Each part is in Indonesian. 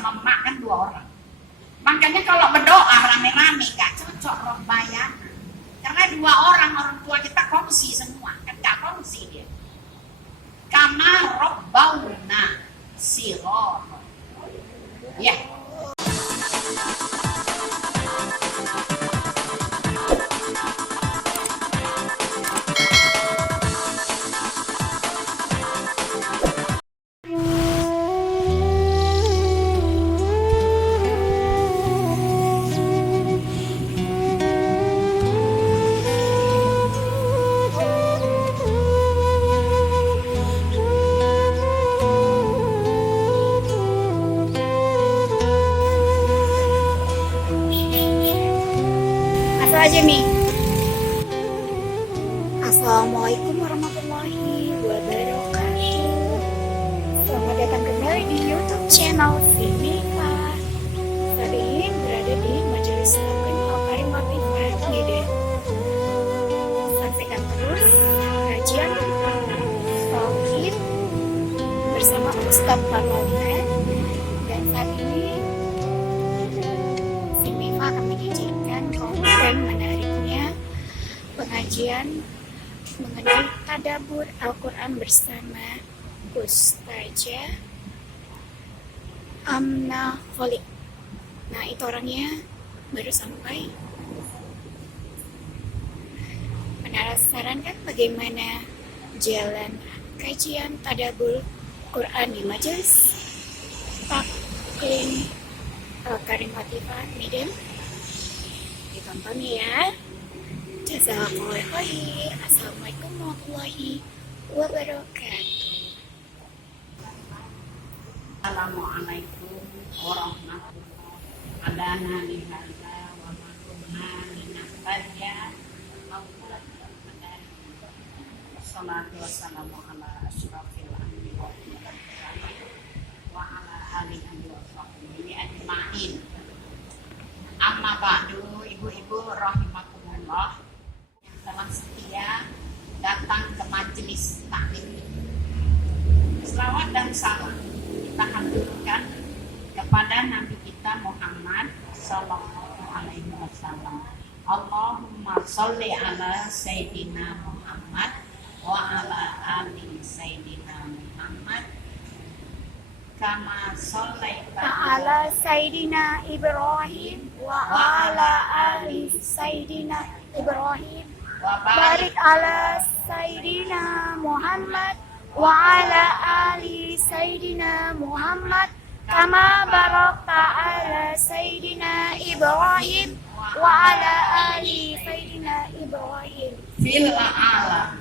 sama emak kan 2 orang. Makanya kalau berdoa rame-rame gak cocok rombayana. Karena 2 orang tua kita kongsi semua, kan gak kongsi dia. Kama robbauna sighar. Ya. Aja nih. Assalamualaikum warahmatullahi wabarakatuh. Selamat datang kembali di YouTube channel Vimika. Saat ini berada di Majelis Taklim Al-Karim Latifah Medan. Saksikan terus kajian Tauhid bersama Ustaz Parlona. Dan saat ini Vimika akan menyajikan konten menariknya pengajian mengenai tadabbur Al-Quran bersama Ustazah Amna Kholik. Nah, itu orangnya baru sampai. Penasaran kan bagaimana jalan kajian tadabbur Quran di Majelis Taklim Al-Karim Latifah Medan? Ditonton ya. Jazakallahu khair. Assalamualaikum warahmatullahi wabarakatuh. Assalamualaikum warahmatullahi adana lihada wa makunna linahtadiya wassalatu wassalamu ala asyrafil anbiya wa ala alihi wa sahbihi ajma'in. Amma ba'du, ibu-ibu rahimakumullah yang telah setia datang ke majelis taklim ini. Selawat dan salam kita haturkan kepada Nabi kita Muhammad sallallahu alaihi wasallam. Allahumma sholli ala sayyidina Muhammad wa ala ali sayyidina Muhammad kama shollaita ala Sayyidina Ibrahim wa ala ali Sayyidina Ibrahim wa barik ala Sayyidina Muhammad wa ala ali Sayyidina Muhammad kama barakta ala Sayyidina Ibrahim wa ala ali Sayyidina Ibrahim fil a'ala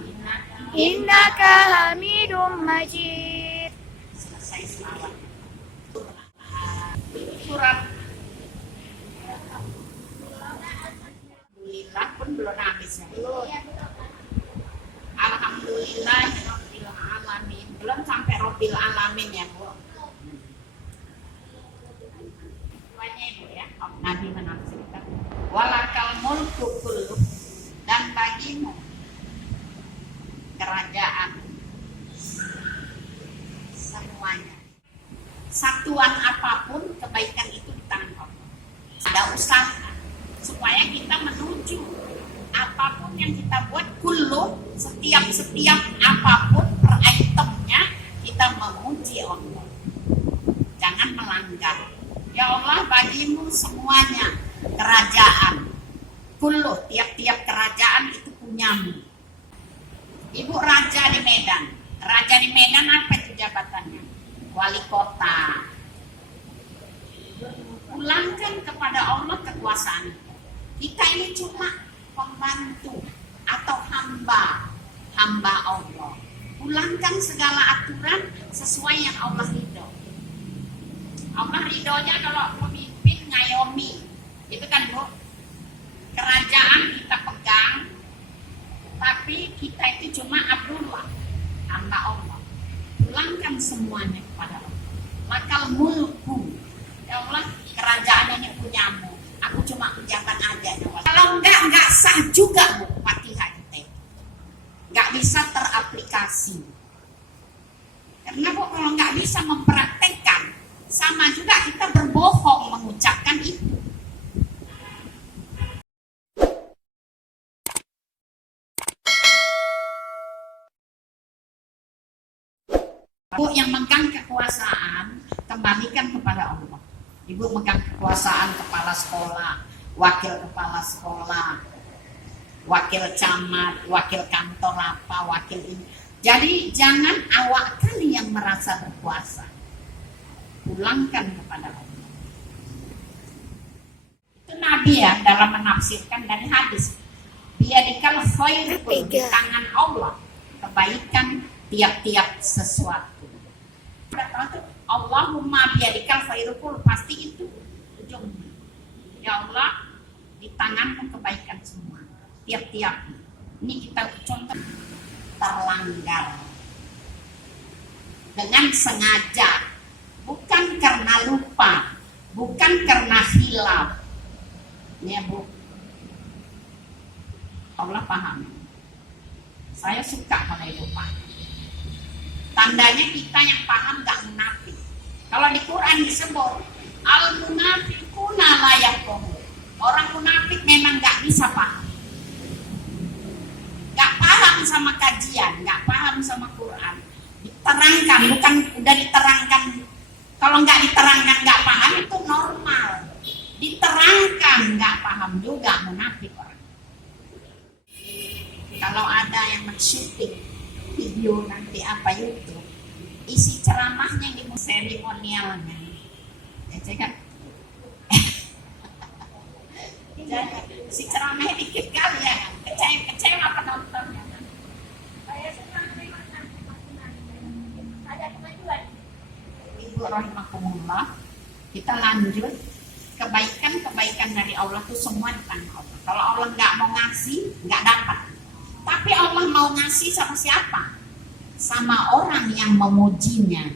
innaka Hamidum Majid. selesai selawat. Surat Alhamdulillah pun belum habis ya. Alhamdulillah Rabbil Alamin. Belum sampai Rabbil Alamin ya Bu. Doanya Ibu ya. Nabi menafsirkan walakal mulku kullu, dan bagimu kerajaan semuanya. Satuan apapun kebaikan itu di tangan Allah. Ada usaha supaya kita menuju apapun yang kita buat, kullu, setiap apapun per itemnya kita memuji Allah. Jangan melanggar. Ya Allah, bagimu semuanya kerajaan. Kullu, tiap-tiap kerajaan itu punyamu. Ibu raja di Medan. Raja di Medan apa itu jabatannya? Wali kota. Pulangkan kepada Allah kekuasaan. Kita ini cuma pembantu atau hamba Allah. Pulangkan segala aturan sesuai yang Allah ridho. Allah ridhonya kalau pemimpin ngayomi, itu kan Bu. Kerajaan kita pegang, tapi kita itu cuma Abdullah, hamba Allah. Pulangkan semuanya kepada Allah. Lakal mulku, ya Allah, kerajaan ini punyamu. Aku cuma pejabat aja. Kalau enggak sah juga Bu, Fatihah kita. Enggak bisa teraplikasi. Karena Bu, kalau enggak bisa mempraktekkan, sama juga kita berbohong mengucapkan itu. Ibu yang megang kekuasaan, kembalikan kepada Allah. Ibu megang kekuasaan kepala sekolah, wakil kepala sekolah, wakil camat, wakil kantor apa, wakil ini. Jadi jangan awak kali yang merasa berkuasa. Pulangkan kepada Allah. Itu Nabi ya dalam menafsirkan dari hadis. Biyadikal khair, di tangan Allah kebaikan tiap-tiap sesuatu. Allahumma biyadikal khairul, pasti itu ujungnya. Ya Allah, di tanganmu kebaikan semua. Tiap-tiap. Ini kita contoh terlanggar dengan sengaja, bukan karena lupa, bukan karena hilaf. Ya Bu, Allah paham. Saya suka kalau itu paham. Tandanya kita yang paham gak munafik. Kalau di Quran disebut al-munafiquna la yafqahu. Orang munafik memang gak bisa paham. Gak paham sama kajian, gak paham sama Quran. Diterangkan, bukan udah diterangkan. Kalau gak diterangkan gak paham itu normal. Diterangkan gak paham juga munafik orang. Kalau ada yang men-shooting video nanti apa YouTube, isi ceramahnya di seremonialnya, ya kan? Jadi si ceramahnya dikit kali ya, kecewa penontonnya. Saya senang terima kasih. Ada kemajuan. Ibu rahimakumullah, kita lanjut. Kebaikan dari Allah itu semua di tangan Allah. Kalau Allah nggak mau ngasih, nggak dapat. Tapi Allah mau ngasih sama siapa? Sama orang yang memujinya.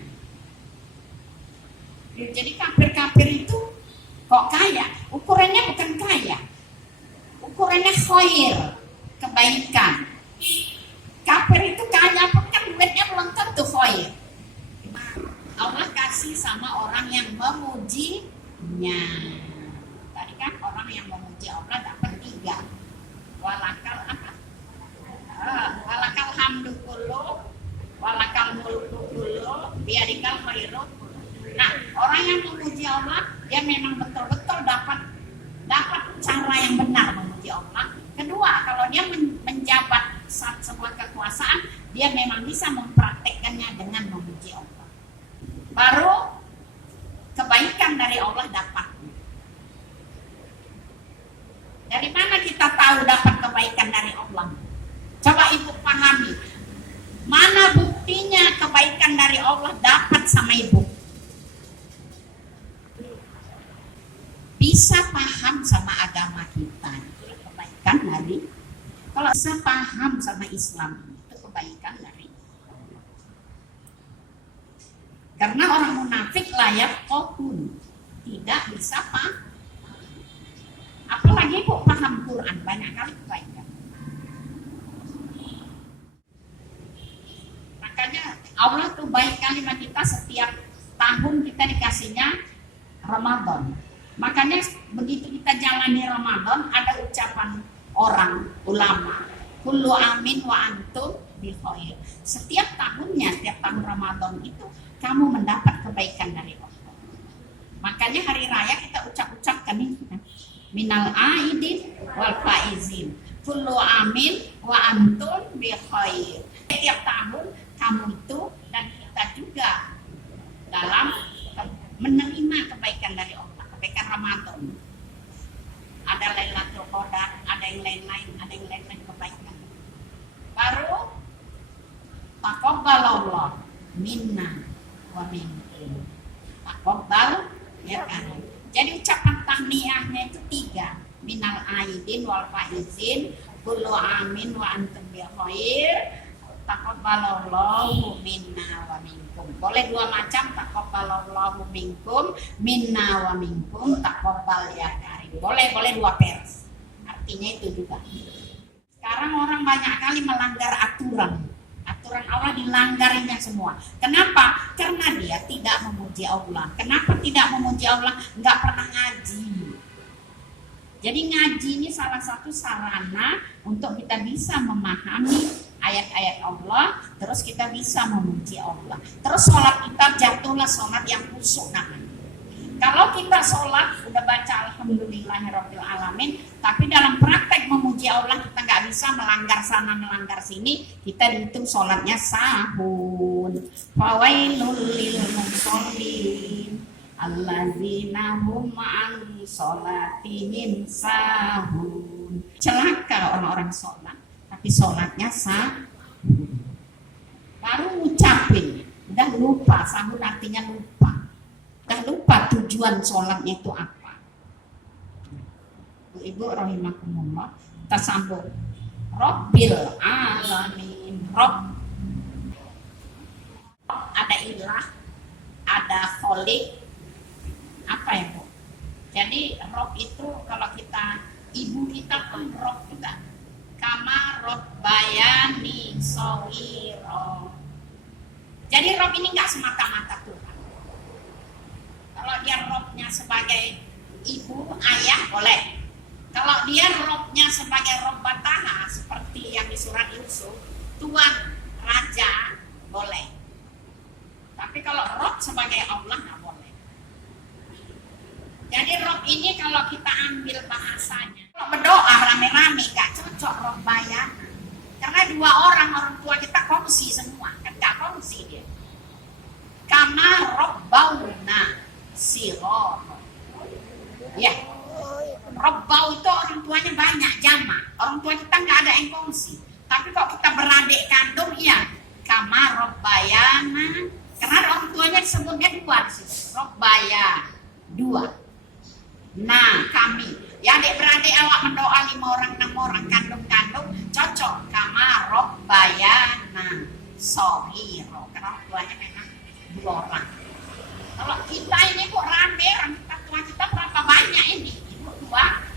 Jadi kafir-kafir itu kok kaya? Ukurannya bukan kaya. Ukurannya khair, kebaikan. Kafir itu kaya pun kan duitnya belum tentu khair. Allah kasih sama orang yang memujinya. Tadi kan orang yang memuji Allah dapat 3. Walakal apa? Walakal hamdu kullu, walakal mulku kullu, biyadikal khairu. Nah, orang yang memuji Allah, dia memang betul-betul dapat cara yang benar memuji Allah. Kedua, kalau dia menjabat sebuah kekuasaan, dia memang bisa mempraktekkannya dengan memuji Allah. Baru kebaikan dari Allah dapat. Dari mana kita tahu dapat kebaikan dari Allah? Coba ibu pahami, mana buktinya kebaikan dari Allah dapat sama ibu? Bisa paham sama agama kita, itu kebaikan dari. Kalau bisa paham sama Islam, itu kebaikan dari. Karena orang munafik layak kohun, tidak bisa paham. Apalagi ibu paham Quran, banyak kali kebaikan. Makanya Allah tuh baik kali sama kita, setiap tahun kita dikasihnya Ramadan. Makanya begitu kita jalani Ramadan, ada ucapan orang ulama, kullu amin wa antum bi khair. Setiap tahunnya, setiap tahun Ramadan itu kamu mendapat kebaikan dari Allah. Makanya hari raya kita ucapkan ini, minal aidin wal faizin, kullu amin wa antum bi khair. Setiap tahun kamu itu dan kita juga dalam menerima kebaikan dari Allah, kebaikan Ramadan. Ada Lailatul Qadar, ada yang lain-lain kebaikan. Baru taqabbalallah minna wa minkum. Taqabbal, ya kan. Jadi ucapan tahniahnya itu 3. Minal aidin wal faizin, kullu amin wa antum bi khair. Taqabbalallahu minna wa minkum. Boleh 2 macam, taqabbalallahu minkum, minna wa minkum, taqabbal ya karim. Boleh 2 vers. Artinya itu juga. Sekarang orang banyak kali melanggar aturan aturan Allah dilanggarinya semua. Kenapa? Karena dia tidak memuji Allah. Kenapa tidak memuji Allah? Nggak pernah ngaji. Jadi ngaji ini salah satu sarana untuk kita bisa memahami ayat-ayat Allah, terus kita bisa memuji Allah. Terus sholat kita jatuhlah sholat yang khusyuk namanya. Kalau kita sholat udah baca alhamdulillahirabbil alamin, tapi dalam praktek memuji Allah kita nggak bisa melanggar sana melanggar sini, kita dihitung sholatnya sahun. Fawailul lil musallin alladzina hum an sholatihim sahun. Celaka orang-orang sholat, tapi sholatnya sahun. Baru ngucapin, udah lupa. Sahun artinya lupa. Udah lupa tujuan sholatnya itu apa. Ibu rahimakumullah, kita sambung. Rabbil alamin. Rob, ada ilah, ada kholik. Apa ya Bu? Jadi Rob itu kalau kita, ibu kita pun Rob juga. Kama Robbayani Shahira. Jadi Rob ini nggak semata-mata Tuhan. Kalau dia Robnya sebagai ibu, ayah boleh. Kalau dia Robnya sebagai Rob Bataha seperti yang di surat Yusuf, Tuan, Raja, boleh. Tapi kalau Rob sebagai Allah nggak boleh. Jadi Rob ini kalau kita ambil bahasanya, kalau berdoa rame-rame nggak cocok Robbayana. Karena dua orang tua kita kongsi semua, kan nggak kongsi dia. Kama Robbauna Siror. Ya, Robbau itu orang tuanya banyak, jamak. Orang tua kita nggak ada yang kongsi. Tapi kok kita beradik kandung, ya Kama Robbayana. Karena orang tuanya disebutnya dua di situ. Robbaya, dua. Nah, kami, ya adik-beradik awak mendoa 5 orang, 6 orang, kandung-kandung, cocok. Kama Robbayana Shahira. Karena orang tuanya memang 2 orang. Kalau kita ini kok rame, orang tua kita berapa banyak ini? Ibu 2,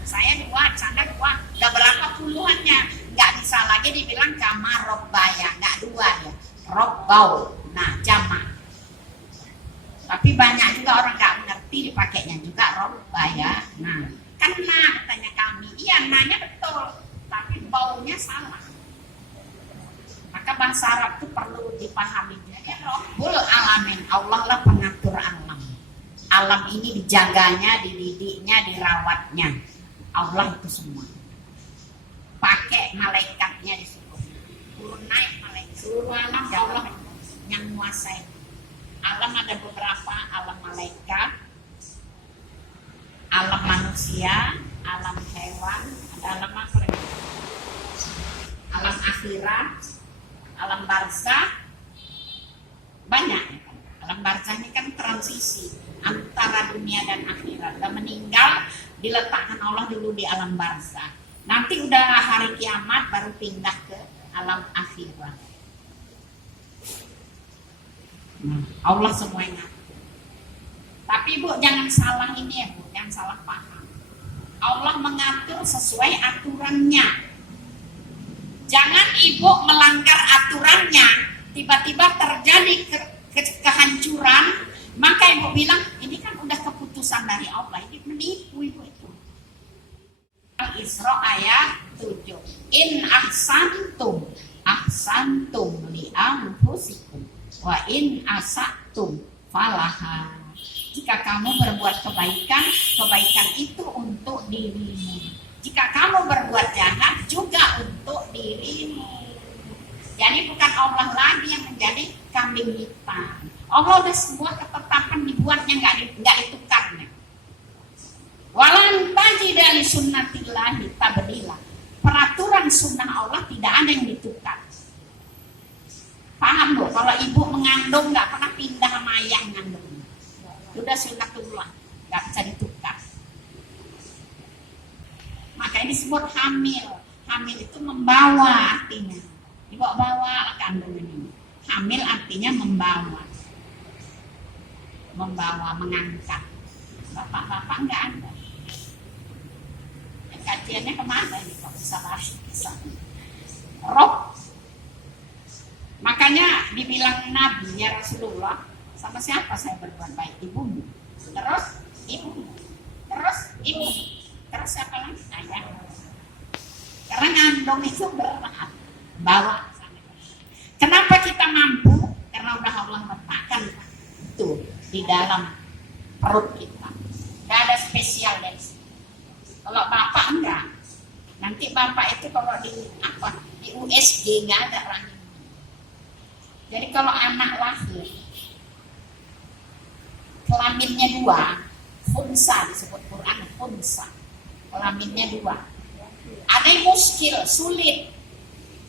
saya 2, Canda 2, udah berapa puluhannya? Nggak bisa lagi dibilang Kama Robbaya, nggak 2 ya. Robbau, nah jamak. Tapi banyak juga orang nggak mengerti dipakainya juga Robbaya. Nah, kan nah katanya kami, iya nanya betul, tapi baunya salah. Maka bahasa Arab itu perlu dipahami. Ya Rabbul Alamin, Allah lah pengatur alam. Alam ini dijaganya, dididiknya, dirawatnya. Allah itu semua. Pakai malaikatnya disuruh. Turun naik malaikat. Seluruh alam Allah yang menguasai. Alam ada beberapa, alam malaikat, alam manusia, alam hewan, ada alam apa? Alam akhirat, alam barzakh, banyak. Alam barzakh ini kan transisi antara dunia dan akhirat. Udah meninggal, diletakkan Allah dulu di alam barzakh. Nanti udah hari kiamat baru pindah ke alam akhirat. Allah semuanya. Tapi Bu jangan salah ini ya Bu, jangan salah paham. Allah mengatur sesuai aturannya. Jangan Ibu melanggar aturannya, tiba-tiba terjadi kehancuran, maka Ibu bilang ini kan udah keputusan dari Allah, ini menipu Ibu itu. Al-Isra ayat 7. In ahsantum li anfusikum wa in asatum falaha. Jika kamu berbuat kebaikan, kebaikan itu untuk dirimu. Jika kamu berbuat jahat, juga untuk dirimu. Jadi bukan Allah lagi yang menjadi kambing hitam. Allah udah sebuah ketetapan dibuatnya, nggak ditukarnya. Walan tajida li sunnatillahi tabdila. Peraturan sunnah Allah tidak ada yang ditukar. Paham Bu? Kalau ibu mengandung nggak pernah pindah sama ayah ngandung. Sudah sunnatullah, nggak bisa ditukar. Makanya disebut hamil. Hamil itu membawa artinya. Dibawa kandungan ini. Hamil artinya membawa. Membawa, mengangkat. Bapak-bapak nggak ada. Kajiannya kemana ini? Kok bisa lari ke sana? Rob Makanya dibilang Nabi, ya Rasulullah, sama siapa saya berbuat baik? Ibumu. Terus ibumu. Terus ibu. Terus siapa lagi? Saya. Karena ngandung itu berat. Bawa. Kenapa kita mampu? Karena udah Allah letakkan itu di dalam perut kita. Gak ada spesial dari situ. Kalau bapak enggak. Nanti bapak itu kalau di USG nggak ada rahim. Jadi kalau anak lahir kelaminnya 2, khunsa disebut Quran, khunsa. Kelaminnya 2. Ada yang muskil, sulit,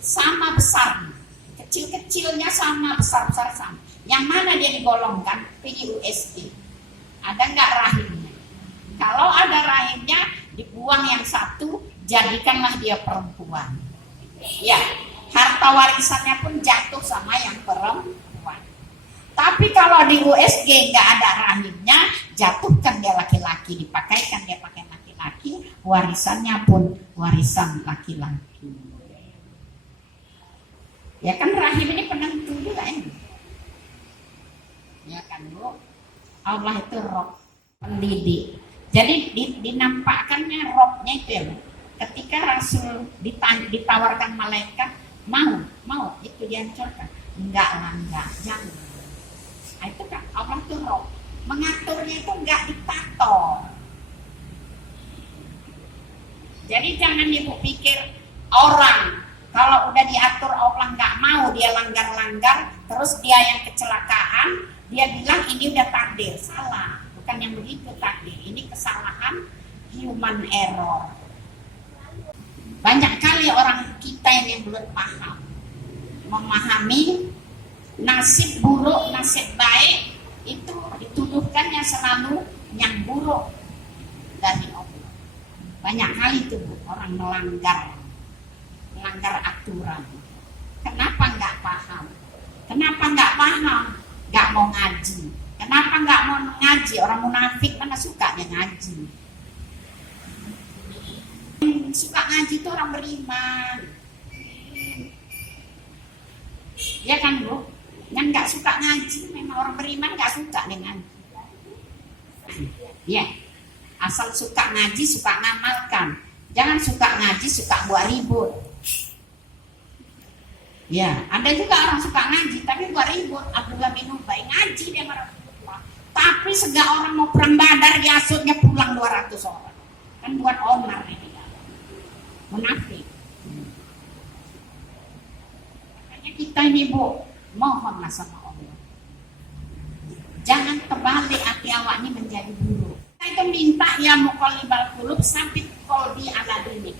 sama besar. Kecil-kecilnya sama, besar-besar sama. Yang mana dia digolongkan? PUSD. Ada nggak rahimnya? Kalau ada rahimnya, dibuang yang satu, jadikanlah dia perempuan. Ya, harta warisannya pun jatuh sama yang perempuan. Tapi kalau di USG nggak ada rahimnya, jatuhkan dia laki-laki, dipakaikan dia pakai laki-laki, warisannya pun warisan laki-laki. Ya kan rahim ini penentu juga ini. Ya kan Bu, Allah itu Rob, pendidik. Jadi dinampakkannya Robnya itu ya, ketika Rasul ditawarkan malaikat, mau itu dihancurkan. Enggak lah, enggak, jangan. Nah, itu kan Allah itu Rob, mengaturnya itu enggak diktator. Jadi jangan ibu pikir orang kalau udah diatur Allah nggak mau, dia langgar-langgar, terus dia yang kecelakaan, dia bilang ini udah takdir. Salah, bukan yang begitu takdir. Ini kesalahan human error. Banyak kali orang kita yang belum paham, memahami nasib buruk, nasib baik, itu dituduhkannya selalu yang buruk dari Allah. Banyak kali itu orang melanggar aturan. Kenapa nggak paham? Kenapa nggak paham? Nggak mau ngaji. Kenapa nggak mau ngaji? Orang munafik mana suka dia ngaji? Suka ngaji itu orang beriman. Ya kan Bu? Yang nggak suka ngaji memang orang beriman nggak suka dengan. Ya, asal suka ngaji, suka ngamalkan. Jangan suka ngaji, suka buat ribut. Ya, ada juga orang suka ngaji tapi buat ribut. Abdullah bin Ubay ngaji dia marah. Tapi segala orang mau perang Badar diasutnya pulang 200 orang. Kan buat onar ini. Munafik. Makanya kita ini Bu, mohonlah sama Allah. Jangan terbalik hati awak ini menjadi buruk. Kita itu minta ya muqallibal qulub sabit qalbi ala dinik.